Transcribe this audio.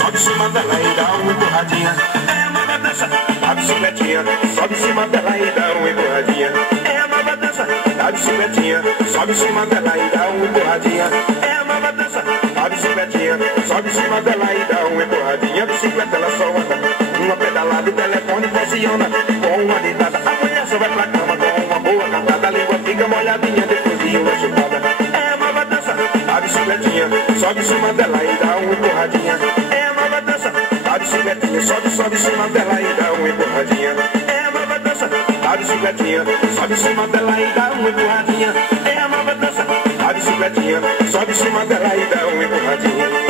Sobe em cima dela e dá uma empurradinha. É a nova dança da bicicletinha. Sobe em cima dela e dá uma empurradinha. É a nova dança da bicicletinha. Sobe em cima dela e dá uma empurradinha. É a nova dança da bicicletinha. Sobe em cima dela e dá uma empurradinha. A bicicleta ela só anda uma pedalada, o telefone pressiona com uma deitada. A mulher só vai pra cama com uma boa cantada. A língua fica molhadinha depois de uma chupada. É a nova dança da bicicletinha. Sobe em cima dela e dá uma empurradinha. A bicicletinha, sobe em cima dela e dá uma empurradinha. É a nova dança da bicicletinha. Sobe em cima dela e dá uma empurradinha. É a nova dança da bicicletinha. Sobe em cima dela e dá uma empurradinha.